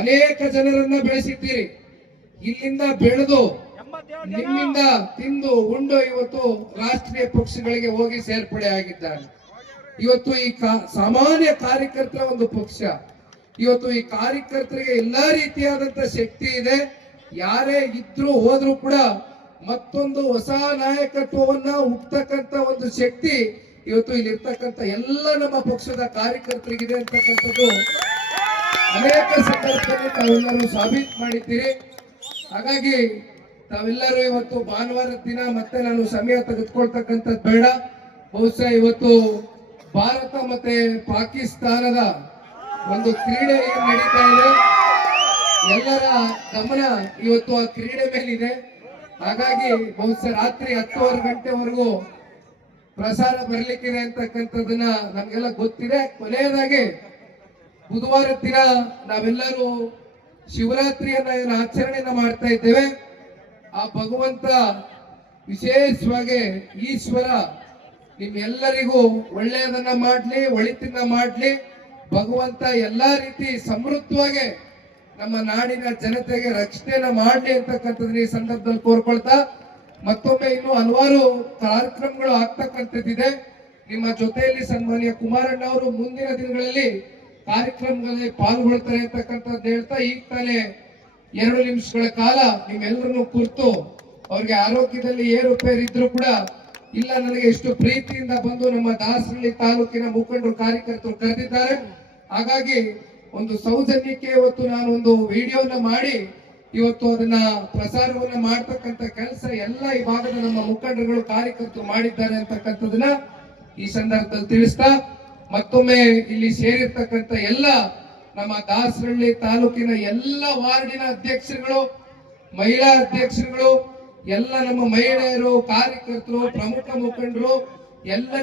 ಅನೇಕ ಜನರನ್ನ ಬೆಳೆಸಿದ್ದೀರಿ. ಇಲ್ಲಿಂದ ಬೆಳೆದು ನಿಮ್ಮಿಂದ ತಿಂದು ಉಂಡು ಇವತ್ತು ರಾಷ್ಟ್ರೀಯ ಪಕ್ಷಗಳಿಗೆ ಹೋಗಿ ಸೇರ್ಪಡೆ ಆಗಿದ್ದಾರೆ ಇವತ್ತು ಈ ಸಾಮಾನ್ಯ ಕಾರ್ಯಕರ್ತರ ಒಂದು ಪಕ್ಷ. ಇವತ್ತು ಈ ಕಾರ್ಯಕರ್ತರಿಗೆ ಎಲ್ಲಾ ರೀತಿಯಾದಂತ ಶಕ್ತಿ ಇದೆ. ಯಾರೇ ಇದ್ರು ಹೋದ್ರು ಕೂಡ ಮತ್ತೊಂದು ಹೊಸ ನಾಯಕತ್ವವನ್ನ ಹುಟ್ಟತಕ್ಕಂತ ಒಂದು ಶಕ್ತಿ ಇವತ್ತು ಇಲ್ಲಿರ್ತಕ್ಕಂಥ ಎಲ್ಲ ನಮ್ಮ ಪಕ್ಷದ ಕಾರ್ಯಕರ್ತರಿಗಿದೆ ಅಂತಕ್ಕಂಥದ್ದು ಅನೇಕ ಸಂದರ್ಭದಲ್ಲಿ ತಾವೆಲ್ಲರೂ ಸಾಬೀತು ಮಾಡಿದ್ದೀರಿ. ಹಾಗಾಗಿ ತಾವೆಲ್ಲರೂ ಇವತ್ತು ಭಾನುವಾರ ದಿನ ಮತ್ತೆ ನಾನು ಸಮಯ ತೆಗೆದುಕೊಳ್ತಕ್ಕಂಥದ್ದು ಬೇಡ. ಬಹುಶಃ ಇವತ್ತು ಭಾರತ ಮತ್ತೆ ಪಾಕಿಸ್ತಾನದ ಒಂದು ಕ್ರೀಡೆ ನಡೀತಾ ಇದೆ, ಎಲ್ಲರ ಗಮನ ಇವತ್ತು ಆ ಕ್ರೀಡೆ ಮೇಲಿದೆ. ಹಾಗಾಗಿ ಬಹುಶಃ ರಾತ್ರಿ ಹತ್ತುವರೆ ಗಂಟೆವರೆಗೂ ಪ್ರಸಾರ ಬರಲಿಕ್ಕಿದೆ ಅಂತಕ್ಕಂಥದ್ದನ್ನ ನಮಗೆಲ್ಲ ಗೊತ್ತಿದೆ. ಕೊನೆಯದಾಗಿ ಬುಧವಾರ ದಿನ ನಾವೆಲ್ಲರೂ ಶಿವರಾತ್ರಿಯನ್ನ ಏನು ಆಚರಣೆಯನ್ನ ಮಾಡ್ತಾ ಇದ್ದೇವೆ. ಆ ಭಗವಂತ ವಿಶೇಷವಾಗಿ ಈಶ್ವರ ನಿಮ್ಮೆಲ್ಲರಿಗೂ ಒಳ್ಳೆಯದನ್ನ ಮಾಡ್ಲಿ, ಒಳಿತನ್ನ ಮಾಡ್ಲಿ. ಭಗವಂತ ಎಲ್ಲಾ ರೀತಿ ಸಮೃದ್ಧವಾಗಿ ನಮ್ಮ ನಾಡಿನ ಜನತೆಗೆ ರಕ್ಷಣೆಯನ್ನ ಮಾಡ್ಲಿ ಅಂತಕ್ಕಂಥದ್ದು ಈ ಸಂದರ್ಭದಲ್ಲಿ ಕೋರ್ಕೊಳ್ತಾ, ಮತ್ತೊಮ್ಮೆ ಇನ್ನು ಹಲವಾರು ಕಾರ್ಯಕ್ರಮಗಳು ಆಗ್ತಕ್ಕಂಥದ್ದಿದೆ. ನಿಮ್ಮ ಜೊತೆಯಲ್ಲಿ ಸನ್ಮಾನ್ಯ ಕುಮಾರಣ್ಣ ಅವರು ಮುಂದಿನ ದಿನಗಳಲ್ಲಿ ಕಾರ್ಯಕ್ರಮಗಳಲ್ಲಿ ಪಾಲ್ಗೊಳ್ತಾರೆ ಅಂತಕ್ಕಂಥದ್ದು ಹೇಳ್ತಾ ಈಗ ತಾನೇ ಎರಡು ನಿಮಿಷಗಳ ಕಾಲ ನಿಮ್ಮೆಲ್ಲರನ್ನು ಕುರಿತು ಅವ್ರಿಗೆ ಆರೋಗ್ಯದಲ್ಲಿ ಇದ್ರು ಕೂಡ ಇಲ್ಲ ನನಗೆ ಎಷ್ಟು ಪ್ರೀತಿಯಿಂದ ಬಂದು ನಮ್ಮ ದಾಸರಳ್ಳಿ ತಾಲೂಕಿನ ಮುಖಂಡರು ಕಾರ್ಯಕರ್ತರು ಕರೆದಿದ್ದಾರೆ. ಹಾಗಾಗಿ ಒಂದು ಸೌಜನ್ಯಕ್ಕೆ ಇವತ್ತು ನಾನು ಒಂದು ವಿಡಿಯೋನ ಮಾಡಿ ಇವತ್ತು ಅದನ್ನ ಪ್ರಸಾರವನ್ನ ಮಾಡ್ತಕ್ಕಂಥ ಕೆಲಸ ಎಲ್ಲ ಈ ಭಾಗದ ನಮ್ಮ ಮುಖಂಡರುಗಳು ಕಾರ್ಯಕರ್ತರು ಮಾಡಿದ್ದಾರೆ ಅಂತಕ್ಕಂಥದನ್ನ ಈ ಸಂದರ್ಭದಲ್ಲಿ ತಿಳಿಸ್ತಾ ಮತ್ತೊಮ್ಮೆ ಇಲ್ಲಿ ಸೇರಿರ್ತಕ್ಕಂಥ ಎಲ್ಲ ನಮ್ಮ ದಾಸರಳ್ಳಿ ತಾಲೂಕಿನ ಎಲ್ಲ ವಾರ್ಡಿನ ಅಧ್ಯಕ್ಷರುಗಳು, ಮಹಿಳಾ ಅಧ್ಯಕ್ಷರುಗಳು, ಎಲ್ಲ ನಮ್ಮ ಮಹಿಳೆಯರು, ಕಾರ್ಯಕರ್ತರು, ಪ್ರಮುಖ ಮುಖಂಡರು, ಎಲ್ಲ